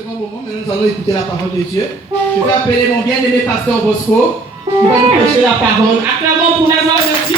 second moment, mais nous allons écouter la parole de Dieu. Je vais appeler mon bien-aimé pasteur Bosco, qui va nous prêcher la parole. Acclamons pour la gloire de Dieu.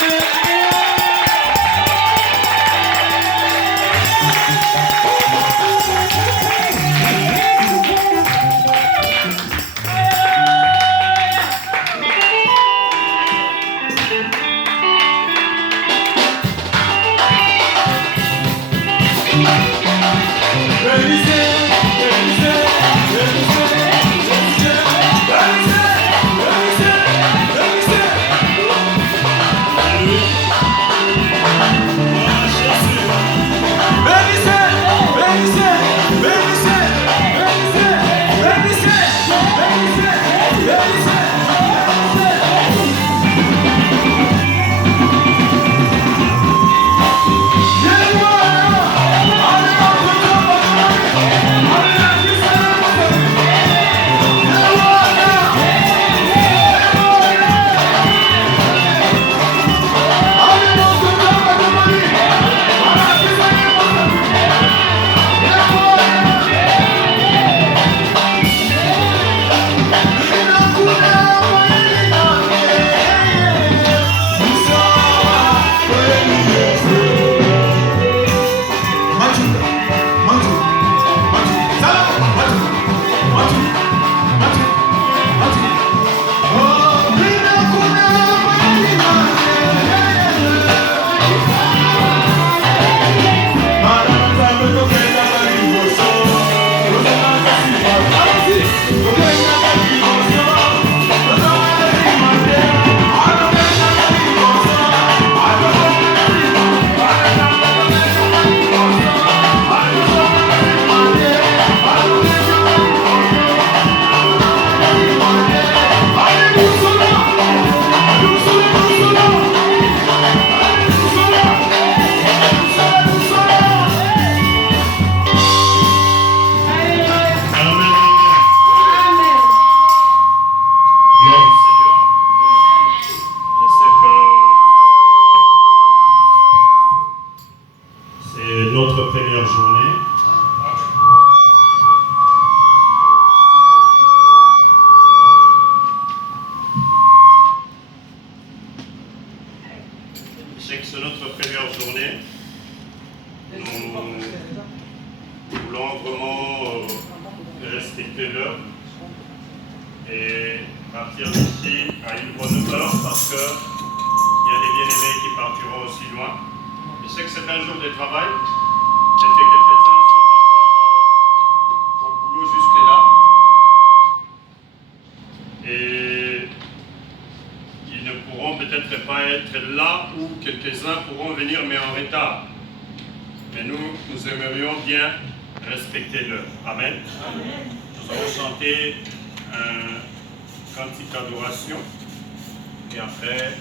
Et après,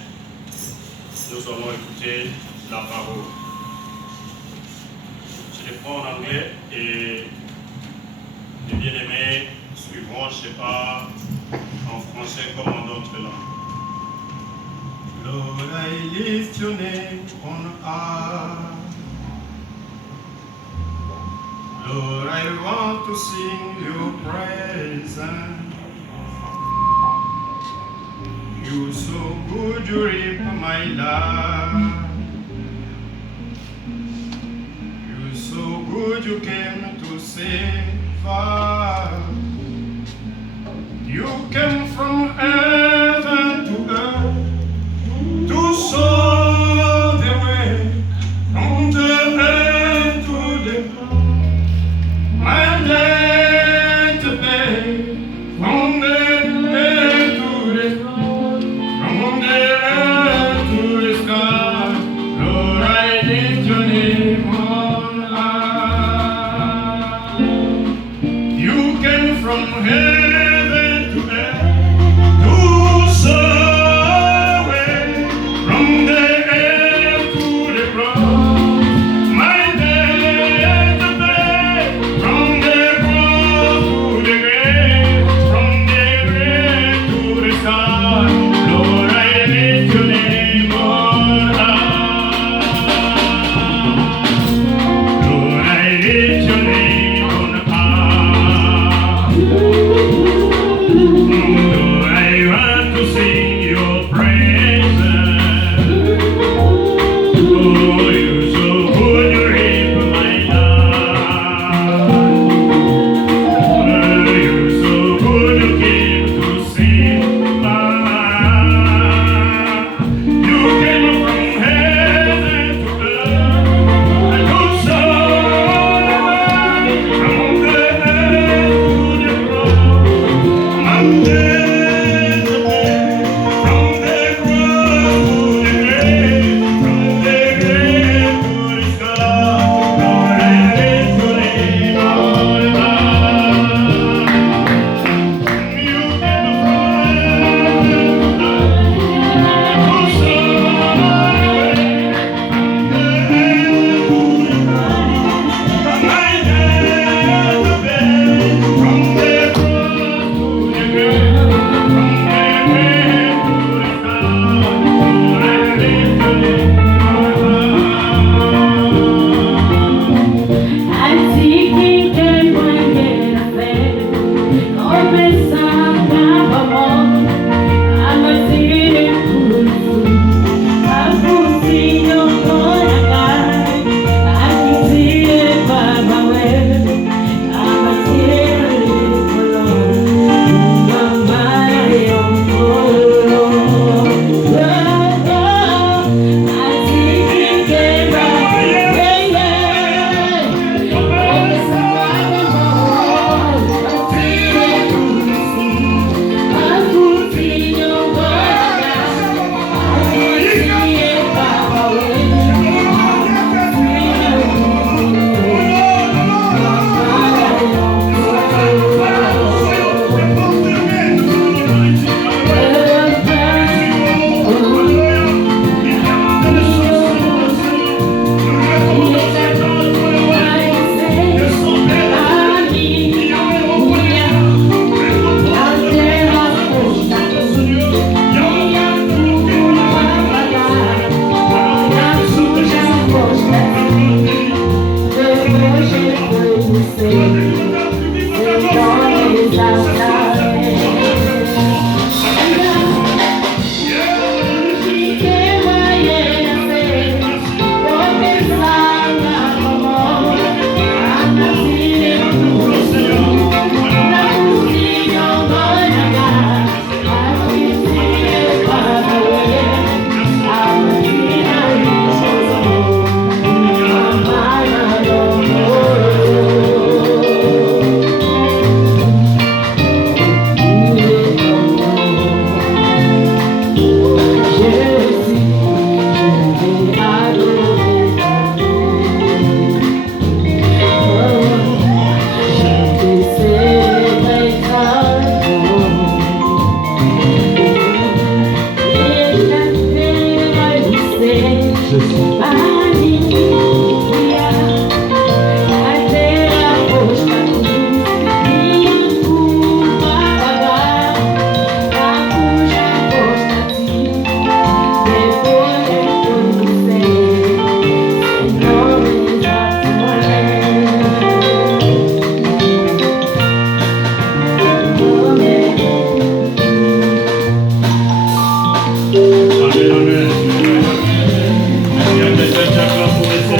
nous allons écouter la parole. Je les prends en anglais et les bien-aimés suivront, je ne sais pas, en français comme en d'autres langues. Lord, I lift your name on high. Lord, I want to sing your presence. You're so good, you rip my life. You're so good, you came to save us. You came from heaven to earth to show the way from the earth to the ground. My debt to pay from the earth to the ground, from the earth to the sky. Lord, I lift your name on high. You came from heaven to earth to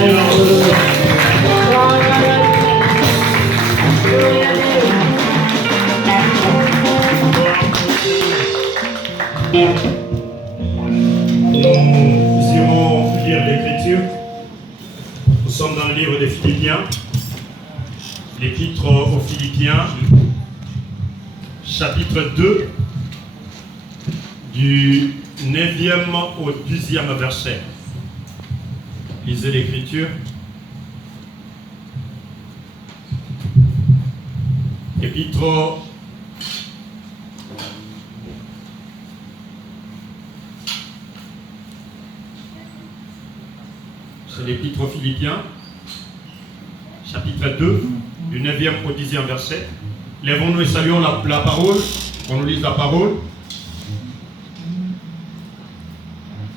Nous irons lire l'Écriture. Nous sommes dans le livre des Philippiens, l'Épître aux Philippiens, chapitre 2, du 9e au 10e verset. Lisez l'Écriture. Épître c'est l'Épître aux Philippiens, chapitre 2, du 9e au 10e verset. Lèvons-nous et saluons la parole, qu'on nous lise la parole.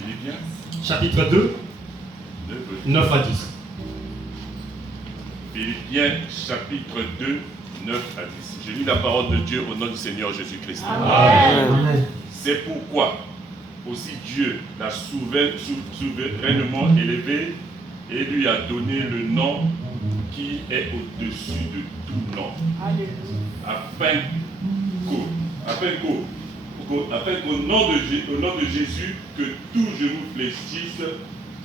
Philippiens, Chapitre 2, 9 à 10. Philippiens, chapitre 2, 9 à 10. Je lis la parole de Dieu au nom du Seigneur Jésus-Christ. Amen. C'est pourquoi aussi Dieu l'a souverainement élevé et lui a donné le nom qui est au-dessus de tout nom. Afin qu'au nom de Jésus, que tout genou fléchisse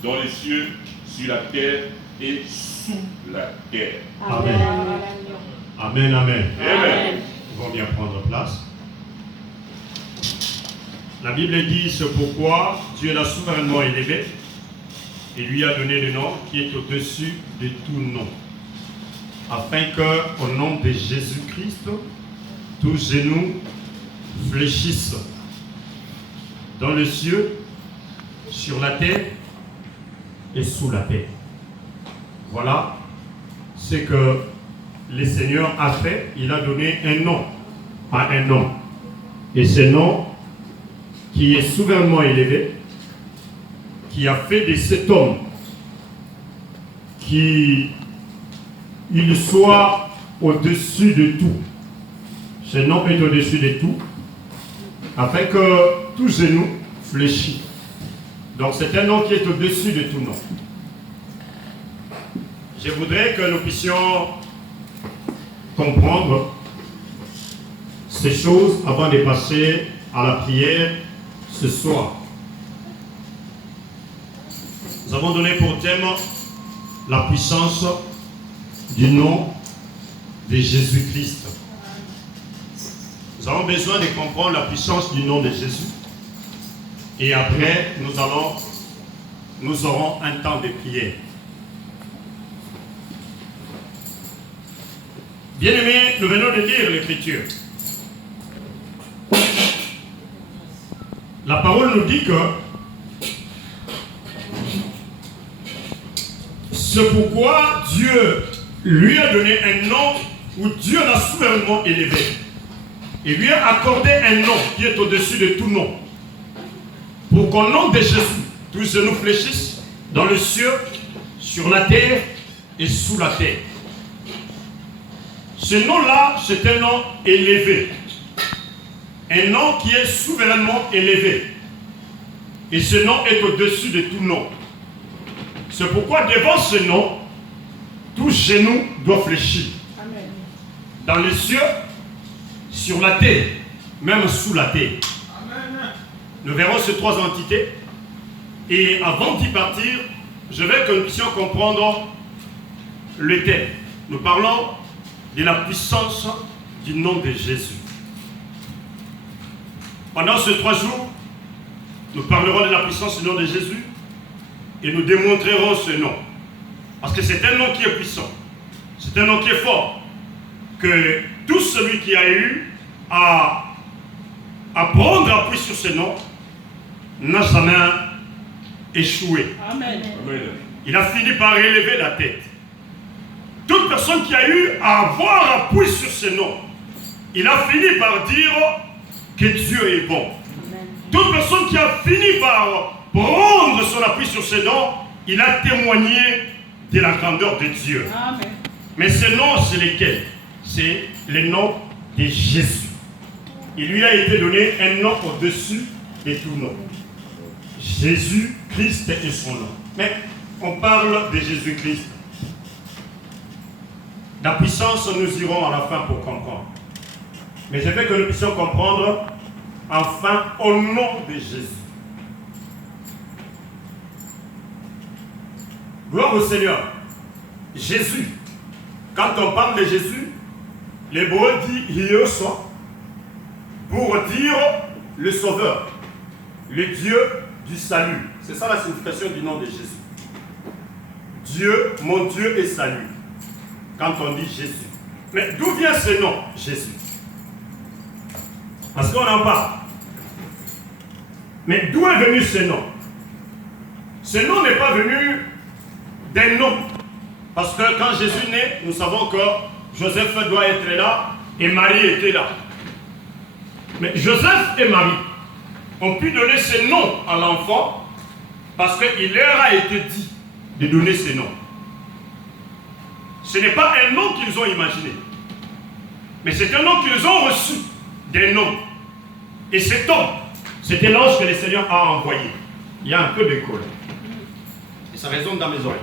dans les cieux, sur la terre et sous la terre. Amen. Amen, amen. Amen. Nous allons bien prendre place. La Bible dit ce pourquoi Dieu l'a souverainement élevé et lui a donné le nom qui est au-dessus de tout nom, afin que, au nom de Jésus-Christ, tous genoux fléchissent dans le ciel, sur la terre et sous la terre. Voilà ce que le Seigneur a fait. Il a donné un nom à un homme. Et ce nom qui est souverainement élevé, qui a fait de cet homme qu'il soit au-dessus de tout. Ce nom est au-dessus de tout, afin que tout genou fléchisse. Donc c'est un nom qui est au-dessus de tout nom. Je voudrais que nous puissions comprendre ces choses avant de passer à la prière ce soir. Nous avons donné pour thème la puissance du nom de Jésus-Christ. Nous avons besoin de comprendre la puissance du nom de Jésus. Et après, nous aurons un temps de prière. Bien-aimés, nous venons de lire l'Écriture. La parole nous dit que c'est pourquoi Dieu lui a donné un nom où Dieu l'a souverainement élevé. Et lui a accordé un nom qui est au-dessus de tout nom. Pour qu'au nom de Jésus, tous genoux fléchissent dans le ciel, sur la terre et sous la terre. Ce nom-là, c'est un nom élevé. Un nom qui est souverainement élevé. Et ce nom est au-dessus de tout nom. C'est pourquoi devant ce nom, tout genou doit fléchir. Amen. Dans les cieux, sur la terre, même sous la terre. Amen. Nous verrons ces trois entités. Et avant d'y partir, je veux que nous puissions comprendre le thème. Nous parlons de la puissance du nom de Jésus. Pendant ces 3 jours, nous parlerons de la puissance du nom de Jésus et nous démontrerons ce nom. Parce que c'est un nom qui est puissant. C'est un nom qui est fort. Que tout celui qui a eu à prendre appui sur ce nom n'a jamais échoué. Amen. Amen. Il a fini par élever la tête. Toute personne qui a eu à avoir appui sur ce nom, il a fini par dire que Dieu est bon. Amen. Toute personne qui a fini par prendre son appui sur ce nom, il a témoigné de la grandeur de Dieu. Amen. Mais ce nom, c'est lequel? C'est le nom de Jésus. Il lui a été donné un nom au-dessus de tout nom. Jésus-Christ est son nom. Mais on parle de Jésus-Christ. La puissance, nous irons à la fin pour comprendre. Mais je veux que nous puissions comprendre enfin au nom de Jésus. Gloire au Seigneur. Jésus. Quand on parle de Jésus, l'hébreu dit Yeshua pour dire le Sauveur, le Dieu du salut. C'est ça la signification du nom de Jésus. Dieu, mon Dieu est salut. Quand on dit Jésus. Mais d'où vient ce nom, Jésus? Parce qu'on en parle. Mais d'où est venu ce nom? Ce nom n'est pas venu d'un nom. Parce que quand Jésus naît, nous savons que Joseph doit être là et Marie était là. Mais Joseph et Marie ont pu donner ce nom à l'enfant parce qu'il leur a été dit de donner ce nom. Ce n'est pas un nom qu'ils ont imaginé, mais c'est un nom qu'ils ont reçu des noms. Et cet homme, c'était l'ange que le Seigneur a envoyé. Il y a un peu d'écho là. Et ça résonne dans mes oreilles.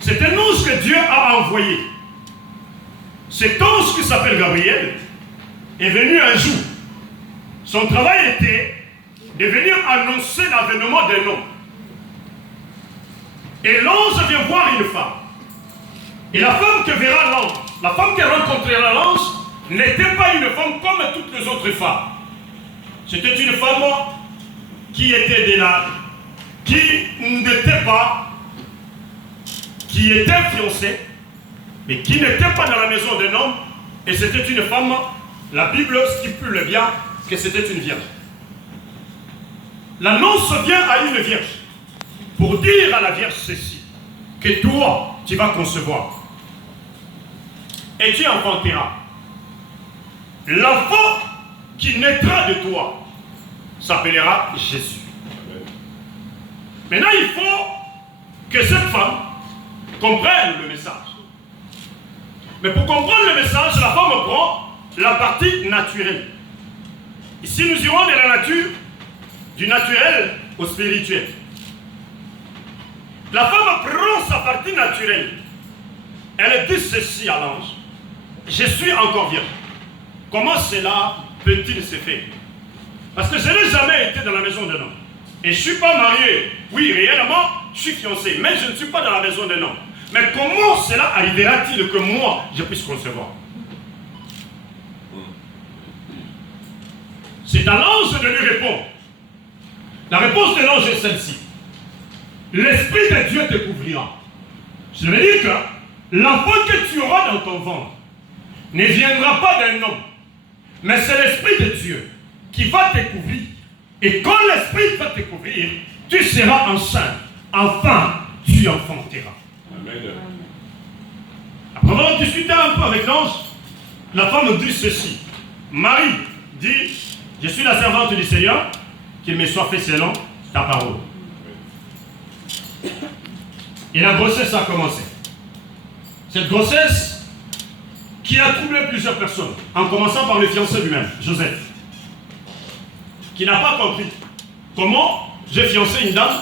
C'est un ange que Dieu a envoyé. Cet ange qui s'appelle Gabriel est venu un jour. Son travail était de venir annoncer l'avènement d'un homme. Et l'ange vient voir une femme. Et la femme que verra l'ange, la femme qui rencontrera l'ange, n'était pas une femme comme toutes les autres femmes. C'était une femme qui était de là, qui n'était pas, qui était fiancée, mais qui n'était pas dans la maison d'un homme. Et c'était une femme, la Bible stipule bien que c'était une vierge. L'annonce vient à une vierge pour dire à la vierge ceci, que toi, tu vas concevoir et tu enfanteras. L'enfant qui naîtra de toi s'appellera Jésus. Maintenant, il faut que cette femme comprenne le message. Mais pour comprendre le message, la femme prend la partie naturelle. Ici, nous irons de la nature, du naturel au spirituel. La femme prend sa partie naturelle. Elle dit ceci à l'ange. Je suis encore vierge. Comment cela peut-il se faire? Parce que je n'ai jamais été dans la maison d'un homme. Et je ne suis pas marié. Oui, réellement, je suis fiancé. Mais je ne suis pas dans la maison d'un homme. Mais comment cela arrivera-t-il que moi, je puisse concevoir? C'est à l'ange de lui répondre. La réponse de l'ange est celle-ci. L'Esprit de Dieu te couvrira. Je veux dire que l'enfant que tu auras dans ton ventre ne viendra pas d'un homme, mais c'est l'Esprit de Dieu qui va te couvrir. Et quand l'Esprit va te couvrir, tu seras enceinte. Enfin, tu enfanteras. Amen. Après avoir discuté un peu avec l'ange, la femme dit ceci. Marie dit, je suis la servante du Seigneur, qu'il me soit fait selon ta parole. Et la grossesse a commencé. Cette grossesse qui a troublé plusieurs personnes, en commençant par le fiancé lui-même, Joseph, qui n'a pas compris comment j'ai fiancé une dame,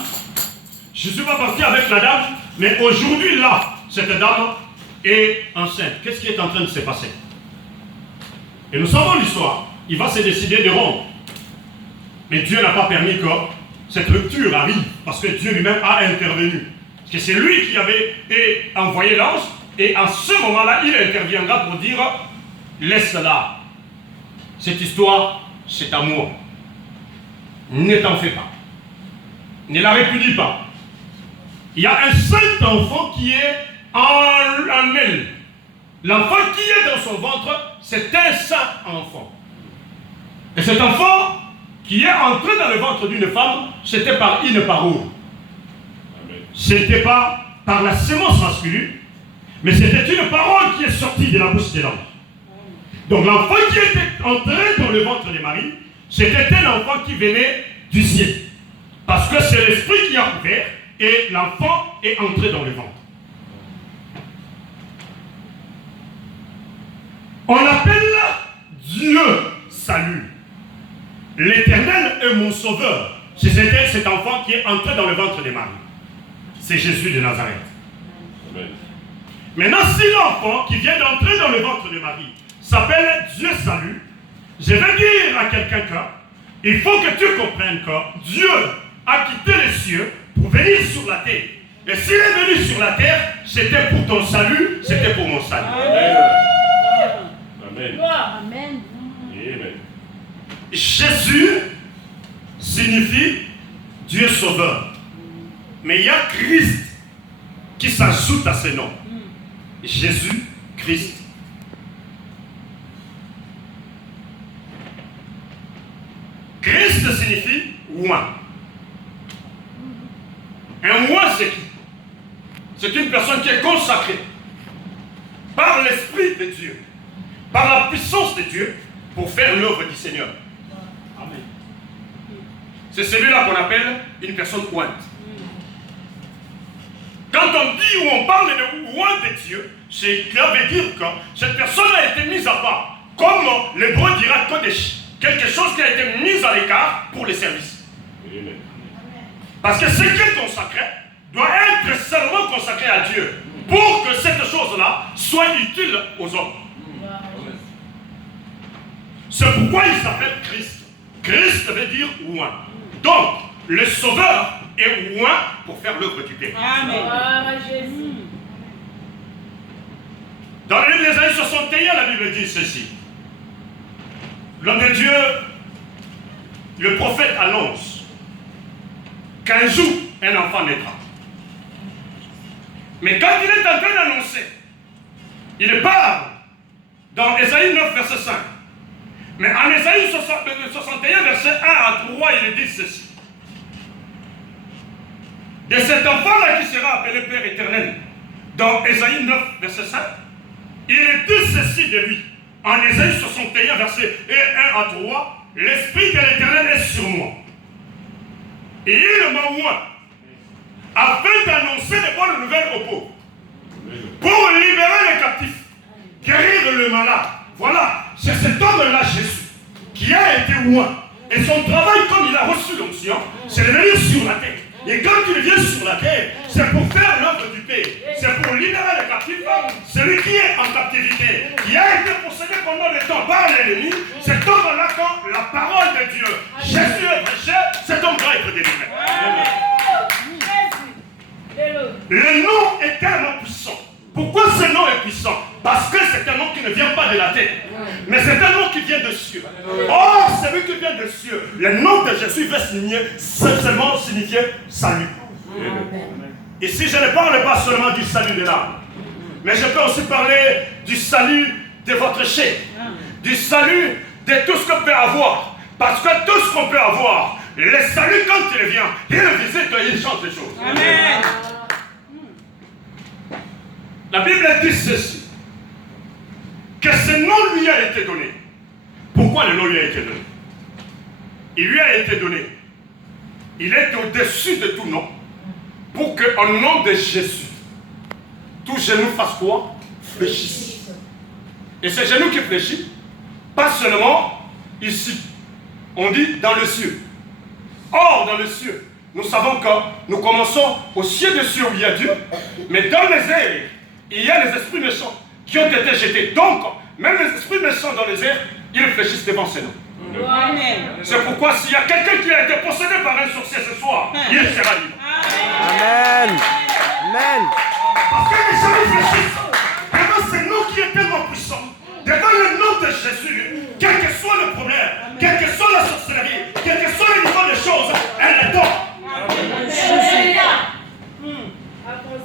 je ne suis pas parti avec la dame, mais aujourd'hui là, cette dame est enceinte. Qu'est-ce qui est en train de se passer? Et nous savons l'histoire, il va se décider de rompre. Mais Dieu n'a pas permis que cette rupture arrive, parce que Dieu lui-même a intervenu. Parce que c'est lui qui avait envoyé l'ange, et à ce moment-là, il interviendra pour dire, laisse-la. Cette histoire, c'est à moi. Ne t'en fais pas. Ne la répudie pas. Il y a un saint enfant qui est en elle. L'enfant qui est dans son ventre, c'est un saint enfant. Et cet enfant qui est entré dans le ventre d'une femme, c'était par une parole. Ce n'était pas par la sémence masculine, mais c'était une parole qui est sortie de la bouche de l'ange. Donc l'enfant qui était entré dans le ventre de Marie, c'était un enfant qui venait du ciel. Parce que c'est l'esprit qui a ouvert et l'enfant est entré dans le ventre. On appelle Dieu salut. L'Éternel est mon sauveur. C'était cet enfant qui est entré dans le ventre de Marie. C'est Jésus de Nazareth. Amen. Maintenant, si l'enfant qui vient d'entrer dans le ventre de Marie s'appelle Dieu Salut, je vais dire à quelqu'un qu'il faut que tu comprennes que Dieu a quitté les cieux pour venir sur la terre. Et s'il est venu sur la terre, c'était pour ton salut, c'était pour mon salut. Amen. Amen. Amen. Amen. Jésus signifie Dieu sauveur. Mais il y a Christ qui s'ajoute à ce nom. Jésus, Christ. Christ signifie oint. Un oint, c'est qui? C'est une personne qui est consacrée par l'Esprit de Dieu, par la puissance de Dieu, pour faire l'œuvre du Seigneur. Amen. C'est celui-là qu'on appelle une personne ointe. Quand on dit ou on parle de oint de Dieu, cela veut dire que cette personne a été mise à part, comme l'hébreu dira Kodesh, quelque chose qui a été mis à l'écart pour les services. Amen. Parce que ce qui est consacré doit être seulement consacré à Dieu pour que cette chose-là soit utile aux hommes. C'est pourquoi il s'appelle Christ. Christ veut dire oint. Donc, le Sauveur est oint pour faire l'œuvre du Père. Amen. Jésus. Dans le livre d'Ésaïe 61, la Bible dit ceci. L'homme de Dieu, le prophète annonce qu'un jour, un enfant naîtra. Mais quand il est en train d'annoncer, il parle dans Ésaïe 9, verset 5. Mais en Ésaïe 61, verset 1 à 3, il dit ceci. De cet enfant-là qui sera appelé Père éternel, dans Ésaïe 9, verset 5, il dit ceci de lui. En Ésaïe 61, verset 1 à 3, l'Esprit de l'Éternel est sur moi. Et il m'a oint, afin d'annoncer les bonnes nouvelles aux pauvres, pour libérer les captifs, guérir le malade. Voilà, c'est cet homme-là, Jésus, qui a été oint. Et son travail, comme il a reçu l'onction, c'est de venir sur la terre. Et quand il vient sur la terre, c'est pour faire l'œuvre du Père. C'est pour libérer les captifs. Celui qui est en captivité, qui a été possédé pendant le temps par l'ennemi, cet homme-là, quand la parole de Dieu, Jésus est prêché, cet homme doit être délivré. Le nom est tellement puissant. Pourquoi ce nom est puissant? Parce que c'est un nom qui ne vient pas de la tête, mais c'est un nom qui vient de cieux. Or, celui qui vient de cieux, le nom de Jésus va seulement signifier salut. Et si je ne parle pas seulement du salut de l'âme, mais je peux aussi parler du salut de votre chair, du salut de tout ce qu'on peut avoir. Parce que tout ce qu'on peut avoir, le salut quand il vient, il visite et il change les choses. Amen. La Bible dit ceci, que ce nom lui a été donné. Pourquoi le nom lui a été donné? Il lui a été donné. Il est au-dessus de tout nom. Pour qu'au nom de Jésus, tout genou fasse quoi? Fléchisse. Et ce genou qui fléchit, pas seulement ici. On dit dans le ciel. Or, dans le ciel, nous savons que nous commençons au ciel de cieux où il y a Dieu, mais dans les airs, il y a les esprits méchants qui ont été jetés. Donc, même les esprits méchants dans les airs, ils fléchissent devant ces noms. C'est pourquoi s'il y a quelqu'un qui a été possédé par un sorcier ce soir, il sera libre. Amen. Amen. Parce que les gens fléchissent devant ce nom qui est tellement puissant, devant le nom de Jésus, quel que soit le problème, quelle que soit la sorcellerie, quel que soit le niveau des choses, elle est donc.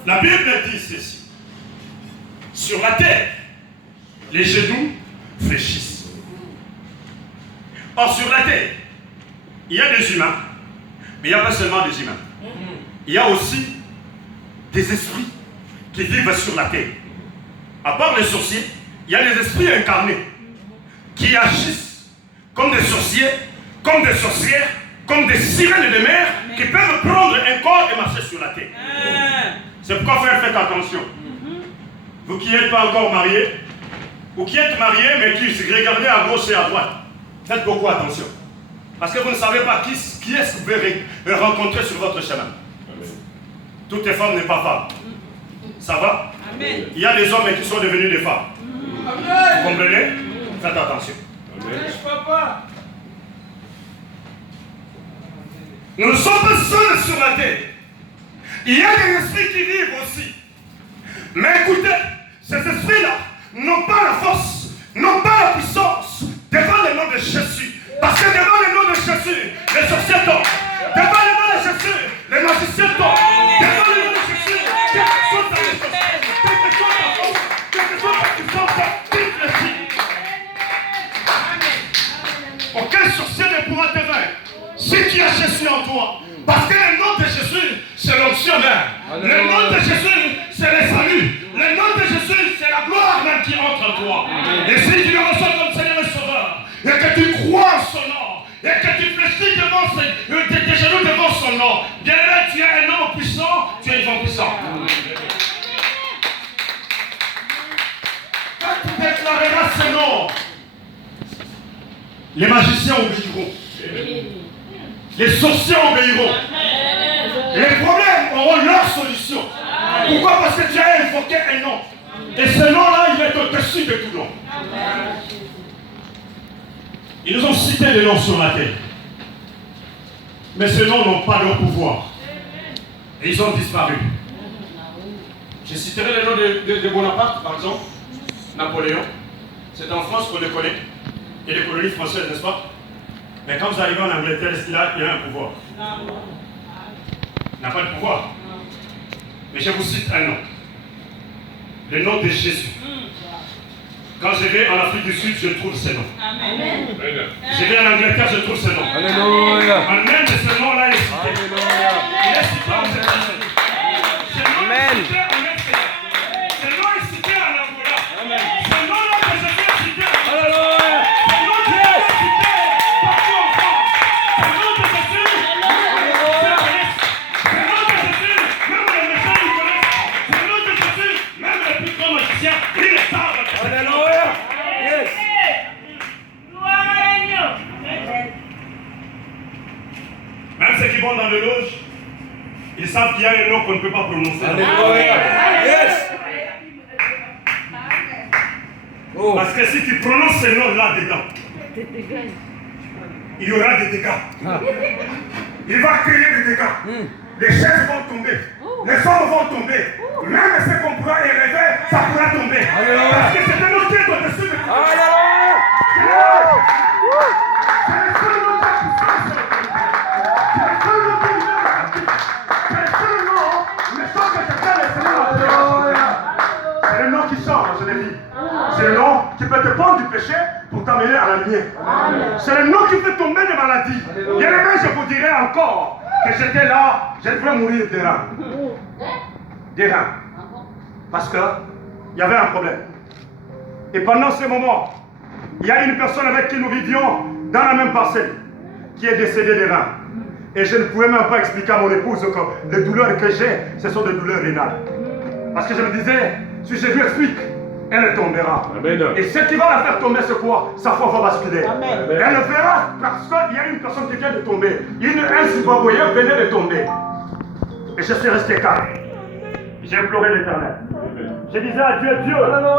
La Bible dit ceci. Sur la terre, les genoux fléchissent. Or, sur la terre, il y a des humains, mais il n'y a pas seulement des humains. Il y a aussi des esprits qui vivent sur la terre. À part les sorciers, il y a des esprits incarnés qui agissent comme des sorciers, comme des sorcières, comme des sirènes de mer qui peuvent prendre un corps et marcher sur la terre. C'est pourquoi, frère, faites attention. Vous qui n'êtes pas encore mariés, ou qui êtes mariés mais qui regardez à gauche et à droite, faites beaucoup attention. Parce que vous ne savez pas qui Qui est-ce que vous pouvez rencontrer sur votre chemin? Toutes les femmes n'est pas femme. Ça va? Amen. Il y a des hommes qui sont devenus des femmes. Amen. Vous comprenez? Faites attention. Lâche papa. Nous ne sommes pas seuls sur la terre. Il y a des esprits qui vivent aussi. Mais écoutez, ces esprits-là n'ont pas la force, n'ont pas la puissance devant le nom de Jésus. Parce que devant le nom de Jésus, les sorciers tombent. Devant le nom de Jésus, les magiciens tombent. Devant le nom de Jésus, quelque chose dans les choses, quelque chose dans la force, quelque chose dans la puissance, toutes les filles. Aucun sorcier ne pourra te vaincre. Si tu as Jésus en toi. Parce que le nom de Jésus, c'est l'optionnel. Le nom de Jésus, c'est le salut. Le nom de Jésus, c'est la gloire même qui entre en toi. Et si tu le reçois comme Seigneur et Sauveur, et que tu crois en son nom, et que tu fléchis devant tes genoux devant son nom, bien là, tu es un homme puissant, tu es un homme puissant. Quand tu déclareras ce nom, les magiciens obéiront. Les sorciers obéiront. Les problèmes auront leur solution. Pourquoi? Parce que tu as invoqué un nom. Et ce nom-là, il est au-dessus de tout nom. Ils nous ont cité des noms sur la terre. Mais ces noms n'ont pas leur pouvoir. Et ils ont disparu. Je citerai le nom de Bonaparte, par exemple. Napoléon. C'est en France qu'on le connaît. Et les colonies françaises, n'est-ce pas? Mais quand vous arrivez en Angleterre, est-ce qu'il a un pouvoir? Il n'a pas de pouvoir. Mais je vous cite un nom. Le nom de Jésus. Quand je vais en Afrique du Sud, je trouve ce nom. Amen. Je vais en Angleterre, je trouve ce nom. Alléluia. En Inde, ce nom-là est cité. Alléluia. Il est cité aux États-Unis. Ce nom est Amen. cité en Mexique. Ce nom est cité en Angola. Ce nom-là que je viens citer en Alléluia. ce nom que je viens citer partout en France. Ce nom de Jésus, les Français connaissent. Ce nom de Jésus, même les méchants ils connaissent. Ce nom de Jésus, même les plus grands magiciens, ils le savent. Alléluia. Yes. Même ceux qui vont dans le loge, ils savent qu'il y a un nom qu'on ne peut pas prononcer. Alléluia. Yes. Oh. Parce que si tu prononces ce nom-là dedans, il y aura des dégâts. Il va créer des dégâts. Les chaises vont tomber. Les hommes vont tomber. Même ce qu'on pourra élever, ça pourra tomber. Alléluia. Parce que c'est un nom qui est au-dessus de tout. Alléluia. C'est le seul nom de la puissance. C'est le seul nom qui nous donne. C'est le seul nom. Le son que je fais, c'est le nom. C'est le nom qui change, je l'ai dit. C'est le nom qui peut te prendre du péché pour t'amener à la lumière. C'est le nom qui fait tomber des maladies. Bien aimé, je vous dirais encore que j'étais là, je devrais mourir des reins. Des reins. Parce qu'il y avait un problème. Et pendant ce moment, il y a une personne avec qui nous vivions dans la même parcelle qui est décédée des reins. Et je ne pouvais même pas expliquer à mon épouse que les douleurs que j'ai, ce sont des douleurs rénales. Parce que je me disais, si je lui explique, elle tombera. Amen. Et ce qui va la faire tomber, c'est quoi? Sa foi va basculer. Amen. Elle le verra parce qu'il y a une personne qui vient de tomber. Un Zimbabwéen venait de tomber. Et je suis resté calme. J'ai imploré l'Éternel. Je disais à Dieu, Dieu,